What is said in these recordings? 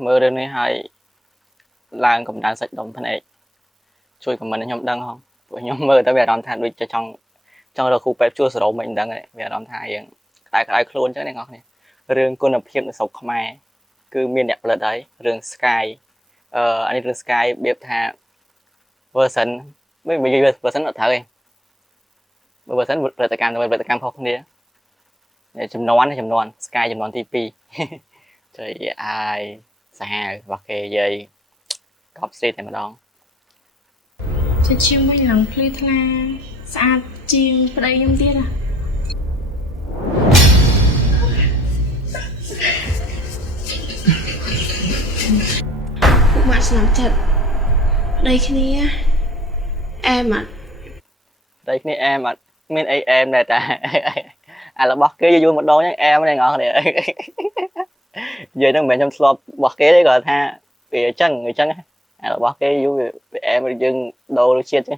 mơ đến này hay làng cũng đang sạch đồng thân ấy chui của mình nhóm đăng không tụi nhóm mơ tới về đón thang đuôi cho trong là khu bếp chua sổ mình đăng này về đón thang hiện cái luôn chứ này ngọc này rừng con lập hiện sọc mai cứ miền đẹp là đấy rừng sky anh rừng sky biết thà version mấy bây giờ version ở thở ấy version về tài cam không đi để chấm nón sky chấm nón tp trời ai xa và cái dây cọp street này mà đónจะชิมไม่หลังพลีทนาสะอาดจริงประเดี๋ยวยังเตี้ยอ่ะพวกมันสนับจัดđây khiนี้emอ่ะ đây khi em ạ mình em này ta là bóc cái vui một đôi nhá em này ngọt này giờ nó mình trong slot bóc cái đấy rồi ha vì chân người chân là bóc cái vui em dừng đồ chia chứ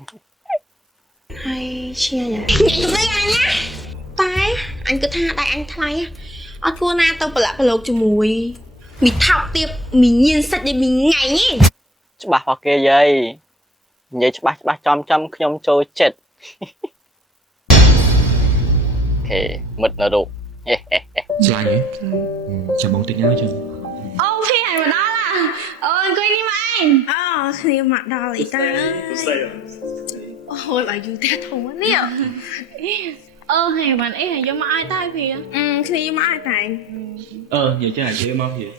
hay chia nhỉ nhảy xuống đây anh nhá tay anh cứ tha đại anh thay ở thua na tao phải lột cho mùi mình thọc tiệp mình nhìn sạch để mình ngày nhỉ bóc bóc cái dây vậy bóc trong nhom trôi chết thì mệt nó đủ dài ấy chào bóng tính nhá chứ ô phi hành mà đó là anh quên đi mà anh khi mặt đỏ lại ta ôi bà dù tết thùng quá nè hay bạn ấy hay do mà ai tay thì khi mà ai tay vậy chứ là chị em không gì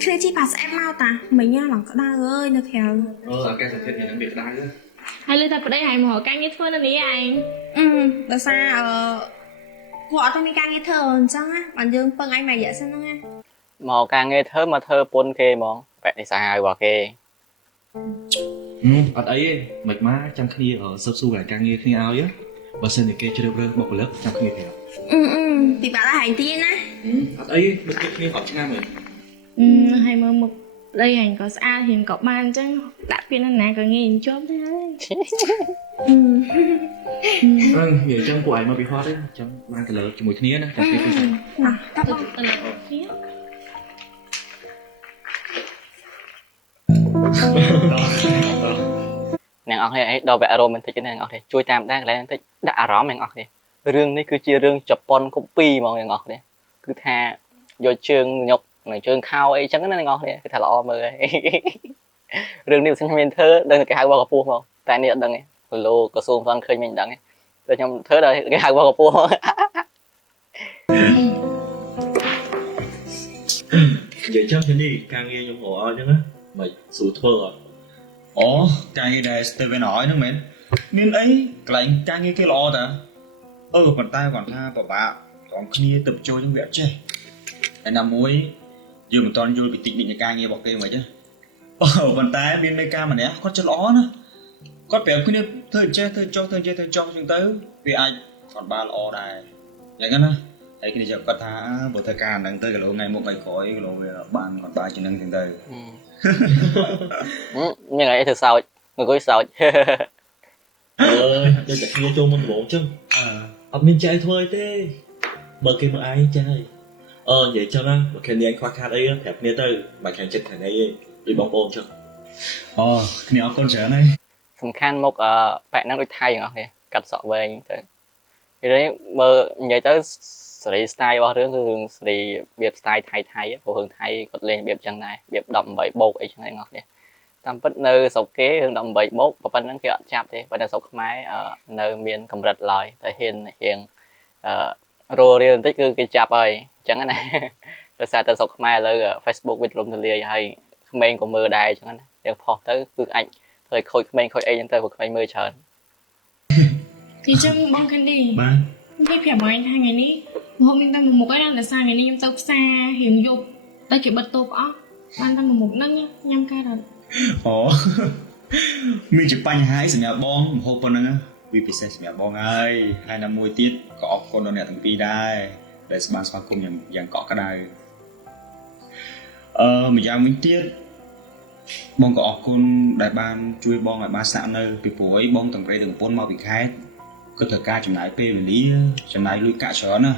khi chị bà sẽ mau ta mình nha lòng có đau ơi nó theo cái thật thì nó bị đai đó hay lên tập ở đây hay mà căng như thôi nó đi anh là sao gọi tao đi căng như thơ sao á bạn dương phân anh mày vậy sao nó nghe màu càng nghe thơ mà thơ pôn kê mong vậy thì sao vào kê ở ấy mạch má trong khi ở sub su lại càng nghe khi áo á và sân thì kê chưa được rơi một lớp trong khi thì thì bạn là hành tiên á ở ấy được khi học nga mình hay mơ một đây hành có xa thì có ban chứ đã phiên anh nào có nghe chốt thế vậy trong của anh mà bị hot đấy trong ban cái lớp cho mỗi thứ nữa trong khi các bạn nàng ngọc này đâu về rồi mình thấy cái này ngọc này chui tam đang lại thấy đã rõ mình ngọc này rương này cứ chia rương chụp pon copy mọi người ngọc này cứ tha do trường nhục này trường khao ấy chẳng cái này ngọc này cái thà lo mơ rương này sinh viên thơ đây là cái hai bao cặp không tại này đằng này lô có xung quanh khơi mình đằng này rồi trong thơ đây cái hai bao cặp vậy chắc thế này càng nghe trong họ chứ á mày sủ thơ à càng nghe đây tôi phải nói nữa nên ấy lại càng nghe cái lo ta còn tay còn tha của bà còn kia tập chơi trong việc chứ anh nằm muối dù một toàn vô bị tịnh định càng nghe bọc kê mà chứ còn tay bên mấy ca mà nè có cho ló nữa có vẻ cứ nên thôi cho chúng tới vì ai còn ba ló đây vậy đó thấy cái giờ có thả bộ thơ ca đang tới cái lỗ ngày một ngày khỏi cái lỗ bạn còn ba chỉ nâng trên tới như này thì sao người có sao đây chắc nghe cho mình bộ chứ mình chạy thôi thế bờ kia mà ai chạy vậy cho nó mà khi anh khoa khát ấy thẹp nia tới mà khen chết thành ấy đi bóng bồn chứ cái này con trẻ này sầm khăn một bạn đang đôi thay ngọc này cắt sọ về như thế thì đấy mơ nhảy tới xử style bao thứ thường xử biệt style thay phù hợp thay cột lên biệt chân này biệt đậm vậy bột ấy chẳng này ngọc này តាមពិតនៅស្រុកគេរឿង18មកប៉ុណ្ណឹងគេអត់ចាប់ទេប៉ុន្តែស្រុកខ្មែរនៅមានកម្រិតឡើយតែហ៊ានរៀងរੂរៀលបន្តិចគឺគេចាប់ហើយអញ្ចឹងណាដោយសារតែស្រុកខ្មែរឥឡូវ Facebook វាទូលំទូលាយហើយក្មេងក៏មើលដែរអញ្ចឹងណាយើងផុសទៅគឺអាចធ្វើឲ្យខូចក្មេងខូចអីអញ្ចឹងទៅព្រោះក្មេងមើលច្រើន ទីចឹងបងខានឌី បាទ ខ្ញុំប្រាប់បងថាថ្ងៃនេះហូបមានតែមួយមុខឯងដល់សារថ្ងៃនេះខ្ញុំទៅផ្សាររៀងយប់តែគេបិទតូបអស់បានតែមួយមុខហ្នឹងញ៉ាំកើតអត់ អូមានជាបញ្ហាអីសម្រាប់បងមហូបប៉ុណ្ណឹងវាពិសេសសម្រាប់បងហើយហើយណាមួយទៀតក៏អរគុណដល់អ្នកទាំងពីរដែរដែលបានស្វាគមន៍យ៉ាងកក់ក្ដៅម្យ៉ាងវិញទៀតបងក៏អរគុណដែលបានជួយបងឲ្យបានស្នាក់នៅពីព្រោះអីបងទាំងប្រិយទាំងប្រពន្ធមកពីខេត្តក៏ត្រូវការចំណាយពេលវេលាចំណាយលុយកាក់ច្រើនណា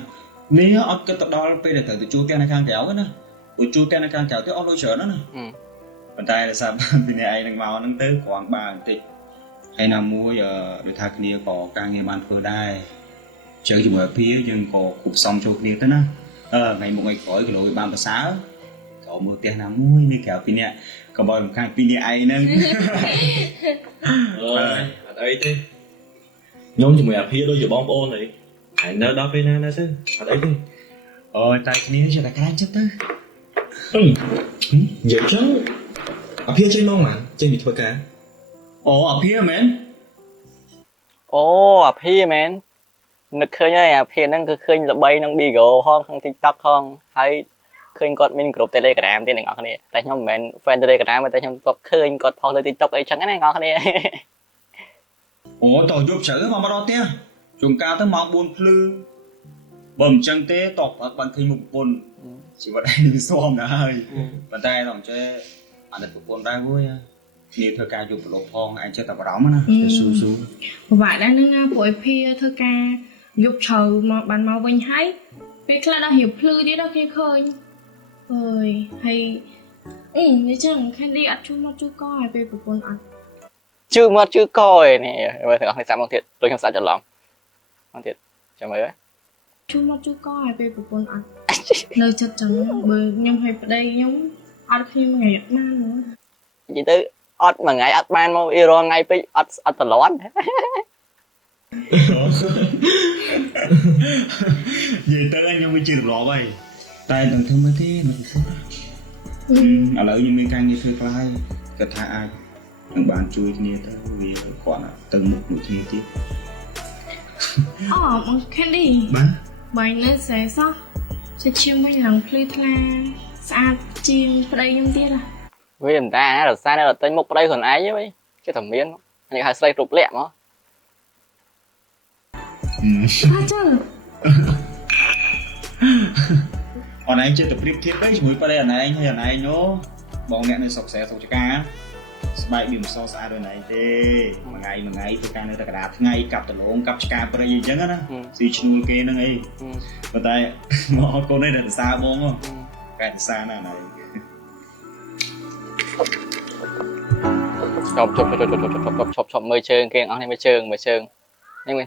នេះអត់គិតទៅដល់ពេលដែលត្រូវទៅជួលផ្ទះនៅខាងក្រៅណាព្រោះជួលផ្ទះនៅខាងក្រៅទៅអស់លុយច្រើនណាប៉ុន្តែដោយសារបានពីអ្នកឯងនឹងមកហ្នឹងទៅគ្រាន់បានបន្តិចហើយណាមួយដូចថាគ្នាក៏ការងារបានធ្វើដែរជើងជាមួយភាយើងក៏គប់សំចូលគ្នាទៅណាថ្ងៃមុខថ្ងៃក្រោយគីឡូវាបានប្រសើរក៏មើលផ្ទះណាមួយនេះក្រៅពីអ្នកក៏បើរំខានពីអ្នកឯងហ្នឹង អត់អីទេខ្ញុំជាមួយអាភាដូចជាបងប្អូនអីហើយនៅដល់ពេលណាទៅអត់អីទេ អូយតែគ្នាចេះតែខ្លាចចិត្តទៅ និយាយចឹងអាភាចេញមកហ្មងចេញពីធ្វើការ អូអាភាមែន អូអាភីមែននឹកឃើញហើយអាភីហ្នឹងគឺឃើញល្បីក្នុង Bigo ហងក្នុង TikTok ហងហើយឃើញគាត់មានក្រុម Telegram ទៀតអ្នកនរគ្នាតែខ្ញុំមិនមែន fan Telegram ទេតែខ្ញុំគាត់ឃើញគាត់ផុសលើ TikTok អីចឹងណាអ្នកនរគ្នា អូតោះយប់ជ្រៅមកដល់ផ្ទះជួនកាលទៅម៉ោង 4 ភ្លឺបើមិនចឹងទេតោះបានឃើញមុខប្រពន្ធជីវិតឯងវាស៊ាំណាស់ហើយប៉ុន្តែដល់ចេះអានេះប្រពន្ធដែរហួយគ្នាធ្វើការយប់ប្រឡប់ផងឯងចេះតែបារម្ភណាស៊ូស៊ូ ពិបាកដែរហ្នឹងណាព្រោះឯភាធ្វើការយប់ជ្រៅមកបានមកវិញហើយពេលខ្លះដល់រៀបភ្លឺទៀតដល់គេឃើញអើយហើយនិយាយចឹងខានឌីអត់ជួយមកជួយកឲ្យពេលប្រពន្ធអត់ ជឿមកជឿកឯនេះមើលទាំងអស់នេះសាប់មកទៀតដូចខ្ញុំសាច់ច្រឡំមកទៀតចាំមើល ជួយមកជួយកឲ្យពេលប្រពន្ធអត់នៅចិត្តចឹងបើខ្ញុំឲ្យប្តីខ្ញុំអត់ខ្ញុំថ្ងៃអត់បានnữa និយាយទៅអត់មួយថ្ងៃអត់បានមកអីរាល់ថ្ងៃពេកអត់តលន់ និយាយទៅខ្ញុំវាជារំលប់ហើយតែនឹងធ្វើមើលទេមិនស្គាល់ឥឡូវខ្ញុំមានការងារធ្វើខ្លះហើយគាត់ថាអាចនឹងបានជួយគ្នាទៅវាគាត់ទៅមុខមួយគ្នាទៀត អូបងខានឌី បាទ បើនៅស្រែសោះសាច់ឈាមវិញឡើងភ្លឺថ្លាស្អាតជាងប្តីខ្ញុំទៀតហ៎ វាមិនតាណារសារនៅតែមុខប្តីខ្លួនឯងវិញគេតែមាននេះហៅស្រីគ្រប់លាក់មក ថាចឹង អនឯងចិត្តទៅប្រៀបធៀបវិញជាមួយប្តីអនឯងហើយអនឯងណូបងអ្នកនៅស្រុកស្រែស្រុកចកាស្បែកវាមិនសស្អាតដូចណៃទេមួយថ្ងៃធ្វើការនៅតែកណ្ដាលថ្ងៃកាប់ដលងកាប់ឆ្កាព្រៃអីចឹងណាស៊ីឈ្នួលគេហ្នឹងអីប៉ុន្តែមកអរគុណឯងដែលសរសើរបងកែសរសើរណាស់ណៃ ชอบមើលជើងគេអស់នេះមើលជើងនេះ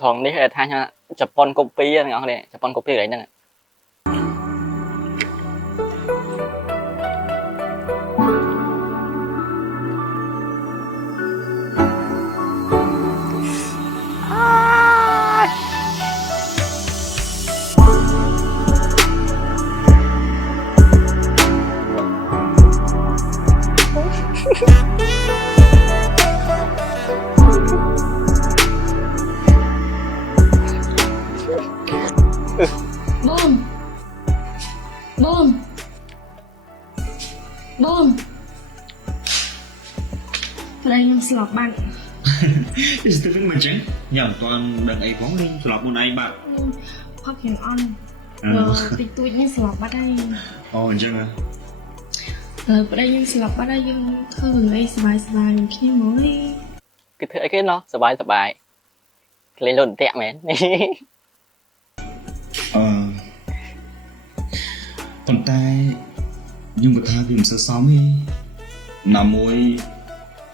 ថងនេះគេថាជប៉ុនកូពីហ្នឹងអស់នេះជប៉ុនកូពីកន្លែងហ្នឹង បងប្តីខ្ញុំស្លាប់បាត់ Is the thing មិនចឹងញ៉ាំអត់ទាន់ដឹងអីផងនេះស្លាប់មុនឯងបាត់ ផឹកយ៉ាងអន់តិចតួចនេះស្លាប់បាត់ហើយ អូអញ្ចឹងហ៎ ប្តីខ្ញុំស្លាប់បាត់ហើយយើងធ្វើរឿងអីសប្បាយៗគ្នាហ្មងនេះ គេធ្វើអីគេណោះសบายក្លែងលុនតាក់មែន ប៉ុន្តែខ្ញុំគិតថាវាមិនសើសមទេណាមួយ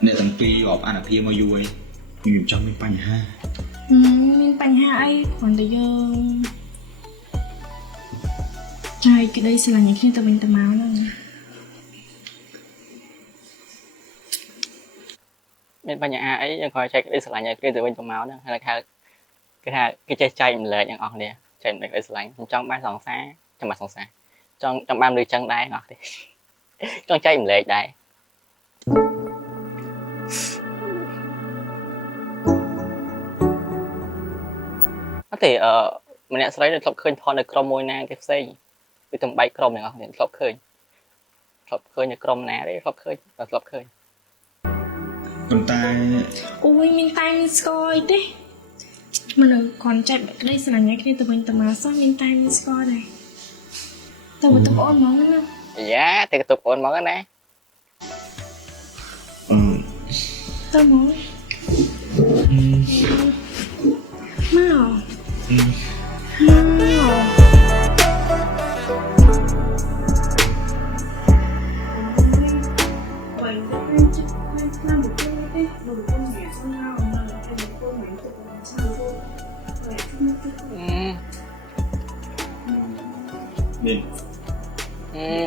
អ្នកទាំងពីរអបអនុភាពមកយូរហើយខ្ញុំចង់មានបញ្ហា មានបញ្ហាអីគ្រាន់តែយើងចាយក្តីស្រឡាញ់គ្នាទៅវិញទៅមកហ្នឹង បញ្ហាអីយើងគាត់ចែកអីស្រឡាញ់ឲ្យគ្នាទៅវិញទៅមកហ្នឹងហើយគេចេះចែកម្លែកទាំងអស់គ្នាចែកម្លែកអីស្រឡាញ់ខ្ញុំចង់បានសង្សារចាំបានសង្សារចង់បានលឺចឹងដែរអស់ទេចង់ចែកម្លែកដែរអត់ទេម្នាក់ស្រីនៅធ្លាប់ឃើញផលនៅក្រុមមួយណាគេផ្សេងគឺទាំង3ក្រុមទាំងអស់គ្នាធ្លាប់ឃើញនៅក្រុមណាទេធ្លាប់ឃើញប៉ុន្តែ អូយមានតែមានស្គរអីទេមនុស្សគាត់ចែកក្តីស្រឡាញ់គ្នាទៅវិញទៅមកសោះមានតែមានស្គរដែរទៅបន្ទប់អូនហ្មងណាយ៉ាតែបន្ទប់អូនហ្មងណាទៅហ្មង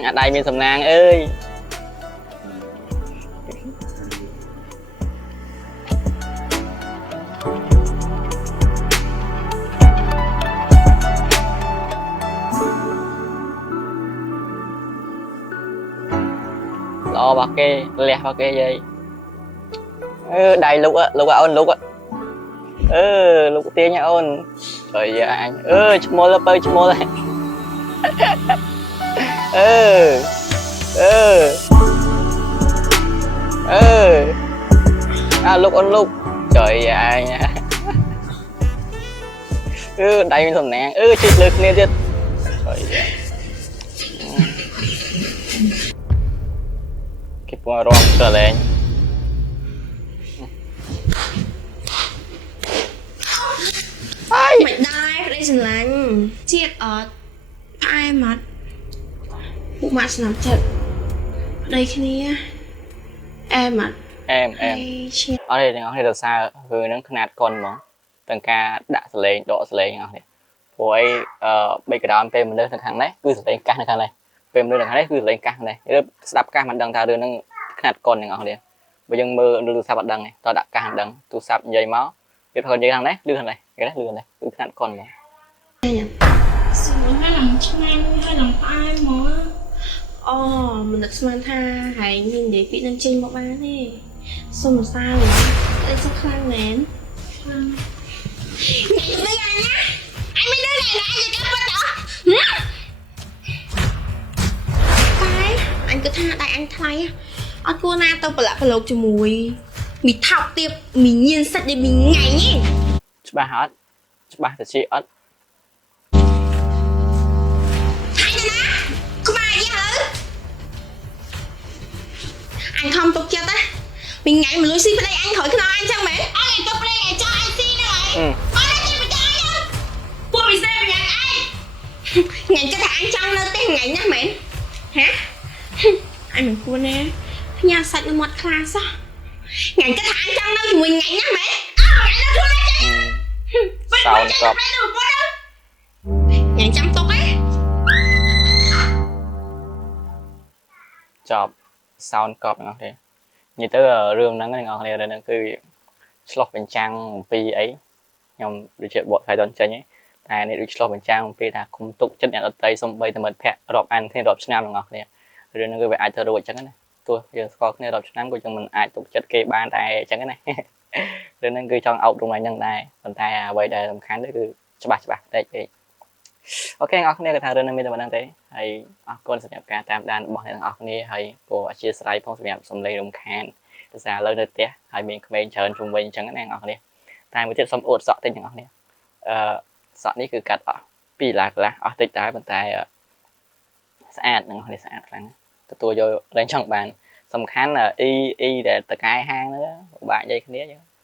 អាដៃមានសំណាងអើយល្អរបស់គេលះរបស់គេយាយដៃលុកអូនលុកលុកទាញអូនអើយអញឈ្មោះទៅឈ្មោះហ្នឹងលុកអូនលុកtrời ơi nha đây mình thầm nè chích lực nè chứ trời cái bùa rong trở lên mày đai đây dừng lạnh chiết ở ai mặt bộ mặt nằm thật đây khi này em mặt em ở đây nó hay được xa vừa nó khăn con mà tầng ca đã lên độ lên nhau này với bây giờ đào em mình đưa thằng hàng đấy cứ lên ca thằng này em đưa thằng đấy cứ lên ca này đập ca mặt đằng thà đưa nó khăn con này ngọn này bây giờ mưa đưa sao mặt đằng này tao đặt ca hàng đằng tôi sắp dây máu việc hơn dây thằng đấy đưa thằng này cái đấy đưa này cứ khăn con mà hai lần hai lần ai mà mình đặt smart tha hãy nhìn để vị năng trên một bán đi xong rồi sao rồi đây sẽ khăn nén nhảy bây giờ nhá anh mới đưa này lại rồi các bạn đó cái anh cứ tha tại anh thấy ở cô na tao phải lột cho mùi mì thọc tiệp mì nhiên sạch để mình ngày nhé ba hết ba thì chị ớt anh không tục cho ta mình ngày mà Lucy bên đây anh khỏi cái nó anh sao mẹ anh này tục đây này cho anh xin rồi con nói chuyện với cho anh cô bị xe về nhà anh ngày cái thằng anh trong nơi tên ngày nhá mẹ hả anh mình cô nè nhà sạch nó một class á ngày cái thằng anh trong nơi mình ngày nhá mẹ ngày nó thua đấy chứ sao nó cọp ngày chăm tục ấy chọp sound កប់ហ្នឹងទេនិយាយទៅរឿងហ្នឹងអ្នកនរគ្នាហ្នឹងគឺឆ្លោះបញ្ចាំងអំពីអីខ្ញុំដូចជាបកផ្សាយតន់ចេញតែនេះដូចឆ្លោះបញ្ចាំងអំពីថាគុំទុកចិត្តអ្នកដទៃសំបីតែមិត្តភ័ក្ដិរាប់អានគ្នារាប់ឆ្នាំអ្នកនរគ្នារឿងហ្នឹងគឺវាអាចទៅរួចអញ្ចឹងណាទោះយើងស្គាល់គ្នារាប់ឆ្នាំក៏យើងមិនអាចទុកចិត្តគេបានតែអញ្ចឹងណារឿងហ្នឹងគឺចង់អោបរំលឹកហ្នឹងដែរប៉ុន្តែអ្វីដែលសំខាន់ទៅគឺច្បាស់តែពេកអូខេអ្នកនរគ្នាក៏ថារឿងនេះមានតែប៉ុណ្្នឹងទេហើយអរគុណសម្រាប់ការតាមដានរបស់អ្នកទាំងអស់គ្នាហើយព្រោះអធិស្ឋានផងសម្រាប់សំឡេងរំខានដោយសារលើនៅផ្ទះហើយមានក្មេងច្រើនជុំវិញអញ្ចឹងណាអ្នកនរគ្នាតែមួយទៀតសូមអួតសក់តិចអ្នកនរគ្នាសក់នេះគឺកាត់អស់2ឡាកន្លះអស់តិចដែរប៉ុន្តែស្អាតអ្នកនរគ្នាស្អាតខ្លាំងទទួលយកឡើងចង់បានសំខាន់អ៊ីដែលតកែហាងហ្នឹងពិបាកនិយាយគ្នា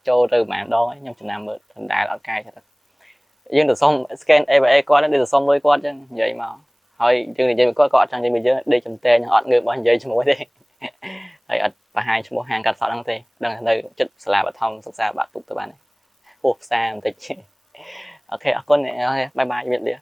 ចូលទៅប្រហែលដងខ្ញុំចំណាំមើលដដែលអត់កែទេយើងទៅសុំ scan ABA គាត់ទៅសុំលុយគាត់ចឹងនិយាយមកហើយយើងនិយាយvớiគាត់អត់ចង់និយាយvớiយើងដេកចំតែអត់ងើបបោះនិយាយជាមួយទេហើយអត់បង្ហាញឈ្មោះហាងកាត់សក់ហ្នឹងទេដឹងថានៅចិត្តសាលាបឋមសិក្សាបាក់ទុកទៅបានហួសផ្សារបន្តិចអូខេអរគុណបាយបាយជម្រាបលា